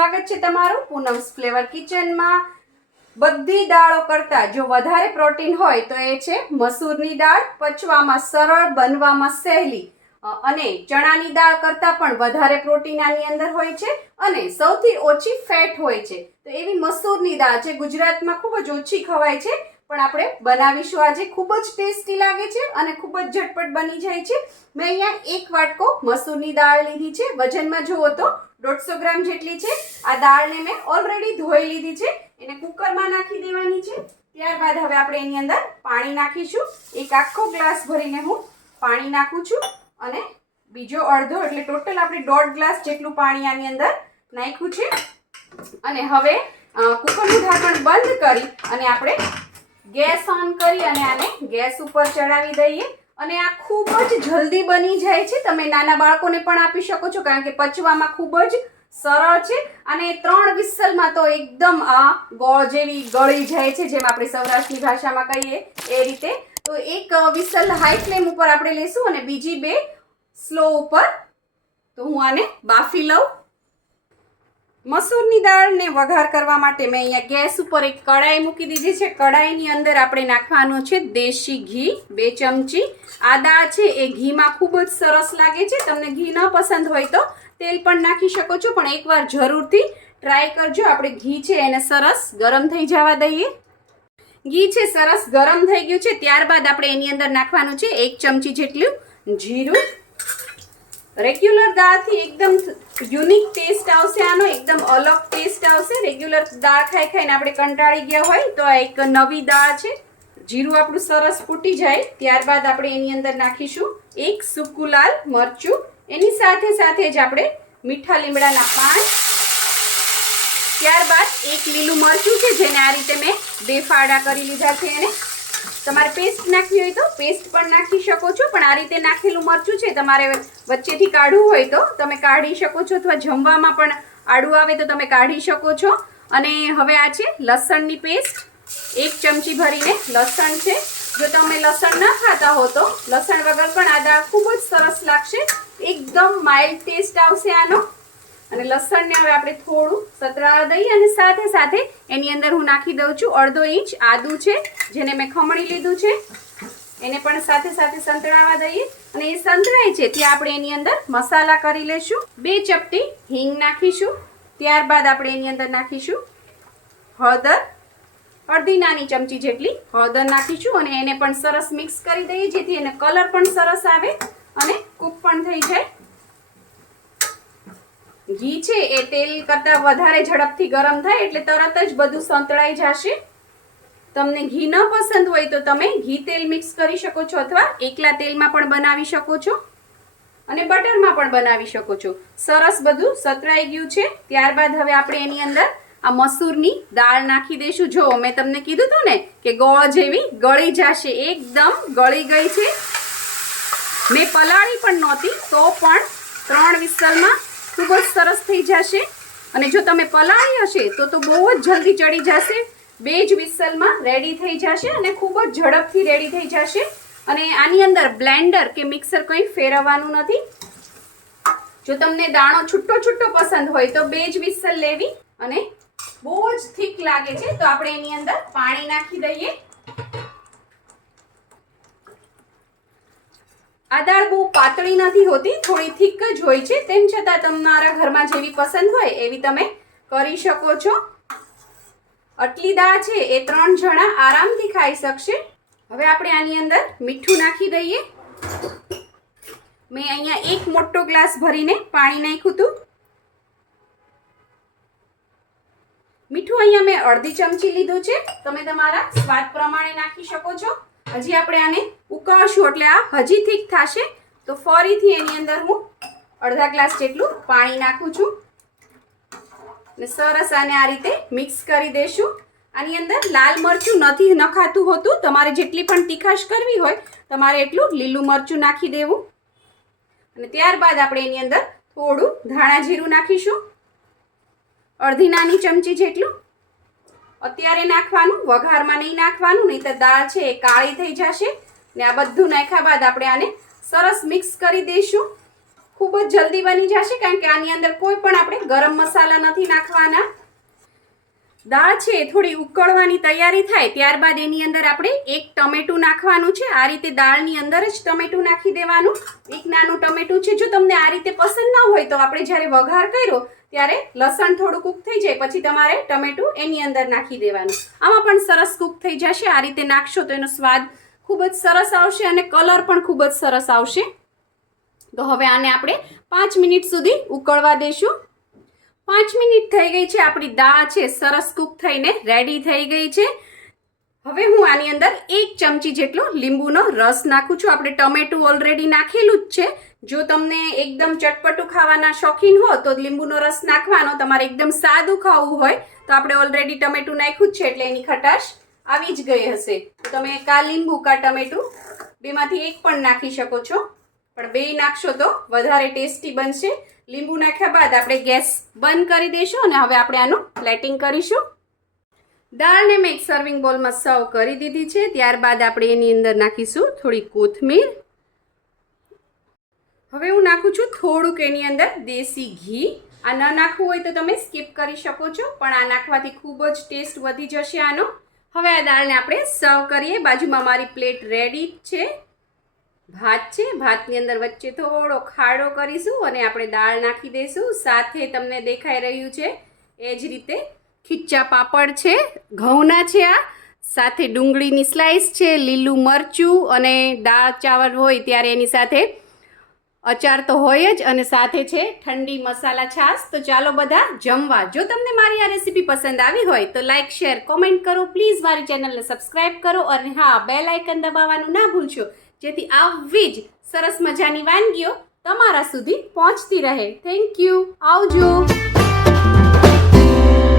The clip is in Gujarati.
સ્વાગત છે તમારું પૂનમ્સ ફ્લેવર કિચનમાં। બધી દાળો કરતાં જો વધારે પ્રોટીન હોય તો એ છે મસૂરની દાળ। પચવામાં સરળ, બનવામાં સહેલી અને ચણાની દાળ કરતાં પણ વધારે પ્રોટીન આની અંદર હોય છે અને સૌથી ઓછી ફેટ હોય છે। તો એવી મસૂરની દાળ જે ગુજરાતમાં ખૂબ જ ઓછી ખવાય છે પણ આપણે બનાવીશું આજે। ખૂબ જ ટેસ્ટી લાગે છે અને ખૂબ જ ઝટપટ બની જાય છે। મેં અહીંયા એક વાટકો મસૂરની દાળ લીધી છે। વજનમાં જુઓ તો 150 ગ્રામ જેટલી છે। આ દાળને મેં ઓલરેડી ધોઈ લીધી છે। એને કુકરમાં નાખી દેવાની છે। ત્યારબાદ હવે આપણે એની અંદર પાણી નાખીશું। એક આખો ગ્લાસ ભરીને હું પાણી નાખું છું અને બીજો અડધો એટલે ટોટલ આપણે 1.5 ગ્લાસ જેટલું પાણી આની અંદર નાખ્યું છે। અને હવે કુકરનું ઢાંકણ બંધ કરી અને આપણે ગેસ ઓન કરી અને આને ગેસ ઉપર ચડાવી દઈએ। અને આ ખૂબ જ જલ્દી બની જાય છે। તમે નાના બાળકોને પણ આપી શકો છો કારણ કે પચવામાં ખૂબ જ સરળ છે અને 3 વિસલમાં તો એકદમ આ ગોળ જેવી ગળી જાય છે, જેમ આપણે સૌરાષ્ટ્રની ભાષામાં કહીએ એ રીતે। તો એક વિસલ હાઈ ફ્લેમ ઉપર આપણે લેશું અને બીજી 2 સ્લો ઉપર। તો હું આને બાફી લઉં। મસૂરની દાળને વઘાર કરવા માટે મેં અહીંયા ગેસ ઉપર એક કડાઈ મૂકી દીધી છે। કડાઈની અંદર આપણે નાખવાનું છે દેશી ઘી 2 ચમચી। આ દાળ છે એ ઘીમાં ખૂબ જ સરસ લાગે છે। તમને ઘી ન પસંદ હોય તો તેલ પણ નાખી શકો છો, પણ એકવાર જરૂરથી ટ્રાય કરજો। આપણે ઘી છે એને સરસ ગરમ થઈ જવા દઈએ। ઘી છે સરસ ગરમ થઈ ગયું છે। ત્યારબાદ આપણે એની અંદર નાખવાનું છે 1 ચમચી જેટલું જીરું। રેગ્યુલર દાળથી એકદમ યુનિક ટેસ્ટ આવશે આનો, એકદમ અલગ ટેસ્ટ આવશે। રેગ્યુલર દાળ ખાઈ ખાઈને આપણે કંટાળી ગયા હોય તો આ એક નવી દાળ છે। જીરું આપણું સરસ ફૂટી જાય ત્યારબાદ આપણે એની અંદર નાખીશું 1 સૂકું લાલ મરચું। એની સાથે સાથે જ આપણે મીઠા લીમડાના પાન, ત્યારબાદ 1 લીલું મરચું છે જેને આ રીતે મેં 2 ફાડા કરી લીધા છે। એને તમારે પેસ્ટ નાખવી હોય તો પેસ્ટ પણ નાખી શકો છો, પણ આ રીતે નાખેલું મરચું છે તમારે વચ્ચેથી કાઢવું હોય તો તમે કાઢી શકો છો, અથવા જમવામાં પણ આડું આવે તો તમે કાઢી શકો છો। અને હવે આ છે લસણની પેસ્ટ 1 ચમચી ભરીને લસણ છે। જો તમે લસણ ના ખાતા હો તો લસણ વગર પણ આ દાળ ખૂબ જ સરસ લાગશે। એકદમ માઇલ્ડ ટેસ્ટ આવશે આનો। અને લસણને હવે આપણે થોડું સતરાવા દઈએ અને સાથે સાથે એની અંદર હું નાખી દઉં છું 1/2 ઇંચ આદું છે જેને મેં ખમણી લીધું છે। એને પણ સાથે સાથે સંતળાવા દઈએ અને એ સંતળાય છે ત્યાં આપણે એની અંદર મસાલા કરી લેશું। 2 ચપટી હિંગ નાખીશું। ત્યારબાદ આપણે એની અંદર નાખીશું હળદર, અડધી નાની ચમચી જેટલી હળદર નાખીશું અને એને પણ સરસ મિક્સ કરી દઈએ જેથી એને કલર પણ સરસ આવે અને કૂક પણ થઈ જાય। ઘી છે એ તેલ કરતાં વધારે ઝડપથી ગરમ થાય એટલે તરત જ બધું સંતળાઈ જશે। તમને ઘી ન પસંદ હોય તો તમે ઘી તેલ મિક્સ કરી શકો છો અથવા એકલા તેલમાં પણ બનાવી શકો છો અને બટરમાં પણ બનાવી શકો છો। સરસ બધું સતળાઈ ગયું છે। ત્યારબાદ હવે આપણે એની અંદર આ મસૂરની દાળ નાખી દઈશું। જો મેં તમને કીધું હતું ને કે ગોળ જેવી ગળી જશે, એકદમ ગળી ગઈ છે। મેં પલાળી પણ નહોતી તો પણ 3 વિસલમાં ખૂબ જ સરસ થઈ જશે। અને જો તમે પલાળી હશે તો બહુ જ જલ્દી ચડી જશે। 2 જ વિસલમાં રેડી થઈ જશે અને ખૂબ જ ઝડપથી રેડી થઈ જશે। અને આની અંદર બ્લેન્ડર કે મિક્સર કંઈ ફેરવવાનું નથી। જો તમને દાણો છૂટો છૂટો પસંદ હોય તો 2 જ વિસલ લેવી। અને બહુ જ થીક લાગે છે તો આપણે એની અંદર પાણી નાખી દઈએ। આ દાળ બહુ પાતળી નથી હોતી, થોડી થીક જ હોય છે, તેમ છતાં તમારા ઘરમાં જેવી પસંદ હોય એવી તમે કરી શકો છો। આટલી દાળ છે એ 3 જણા આરામથી ખાઈ શકશે। હવે આપણે આની અંદર મીઠું નાખી દઈએ। મેં અહીંયા 1 મોટો ગ્લાસ ભરીને પાણી નાખ્યું હતું। મીઠું અહીંયા મેં અડધી ચમચી લીધું છે, તમે તમારા સ્વાદ પ્રમાણે નાખી શકો છો। હજી આપણે આને ઉકાળશું એટલે આ હજી થીક થશે તો ફરીથી એની અંદર હું અડધા ગ્લાસ જેટલું પાણી નાખું છું અને સરસ આને આ રીતે મિક્સ કરી દઈશું। આની અંદર લાલ મરચું નથી નખાતું હોતું, તમારે જેટલી પણ તીખાશ કરવી હોય તમારે એટલું લીલું મરચું નાખી દેવું। અને ત્યારબાદ આપણે એની અંદર થોડું ધાણા જીરું નાખીશું, અડધી નાની ચમચી જેટલું। અત્યારે નાખવાનું, વઘારમાં નહીં નાખવાનું, નહીં તો દાળ છે એ કાળી થઈ જશે। ને આ બધું નાખ્યા બાદ આપણે આને સરસ મિક્સ કરી દઈશું। ખૂબ જ જલ્દી બની જશે કારણ કે આની અંદર કોઈ પણ આપણે ગરમ મસાલા નથી નાખવાના. દાળ છે થોડી ઉકળવાની તૈયારી થાય ત્યારબાદ એની અંદર આપણે એક ટમેટું નાખવાનું છે. આ રીતે દાળની અંદર જ ટમેટું નાખી દેવાનું. એક નાનું ટમેટું છે. જો તમને આ રીતે પસંદ ન હોય તો આપણે જ્યારે વઘાર કર્યો ત્યારે લસણ થોડું કૂક થઈ જાય પછી તમારે ટમેટું એની અંદર નાખી દેવાનું. આમાં પણ સરસ કૂક થઈ જશે. આ રીતે નાખશો તો એનો સ્વાદ ખૂબ જ સરસ આવશે અને કલર પણ ખૂબ જ સરસ આવશે. તો હવે આને આપણે 5 મિનિટ સુધી ઉકળવા દઈશું. 5 મિનિટ થઈ ગઈ છે. આપણી દાળ છે સરસ કૂક થઈને રેડી થઈ ગઈ છે. હવે હું આની અંદર 1 ચમચી જેટલો લીંબુનો રસ નાખું છું. આપણે ટમેટું ઓલરેડી નાખેલું જ છે. જો તમને એકદમ ચટપટું ખાવાના શોખીન હો તો લીંબુનો રસ નાખવાનો. તમારે એકદમ સાદું ખાવું હોય તો આપણે ઓલરેડી ટમેટું નાખ્યું જ છે એટલે એની ખટાશ આવી જ ગઈ હશે. તો તમે કા લીંબુ કા ટમેટું બેમાંથી એક પણ નાખી શકો છો, પણ બે નાખશો તો વધારે ટેસ્ટી બનશે. લીંબુ નાખ્યા બાદ આપણે ગેસ બંધ કરી દઈશું અને હવે આપણે આનું પ્લેટિંગ કરીશું. દાળને મેં એક સર્વિંગ બોલમાં સર્વ કરી દીધી છે. ત્યારબાદ આપણે એની અંદર નાખીશું થોડી કોથમીર. હવે હું નાખું છું થોડુંક એની અંદર દેશી ઘી. આ ન નાખવું હોય તો તમે સ્કીપ કરી શકો છો, પણ આ નાખવાથી ખૂબ જ ટેસ્ટ વધી જશે આનો. હવે આ દાળને આપણે સર્વ કરીએ. બાજુમાં મારી પ્લેટ રેડી છે. ભાત છે. ભાતની અંદર વચ્ચે થોડો ખાડો કરીશું અને આપણે દાળ નાખી દઈશું. સાથે તમને દેખાઈ રહ્યું છે એ જ રીતે ખીચા પાપડ છે, ઘઉંના છે. આ સાથે ડુંગળીની સ્લાઈસ છે, લીલું મરચું અને દાળ ચાવલ હોય ત્યારે એની સાથે અચાર તો હોય જ અને સાથે છે ઠંડી મસાલા છાશ. તો ચાલો બધા જમવા. જો તમને મારી આ રેસીપી પસંદ આવી હોય તો લાઇક, શેર, કોમેન્ટ કરો. પ્લીઝ મારી ચેનલને સબસ્ક્રાઈબ કરો અને હા, બેલ આઇકન દબાવવાનું ના ભૂલશો જેથી આવી જ સરસ મજાની વાનગીઓ તમારા સુધી પહોંચતી રહે. Thank you. આવજો.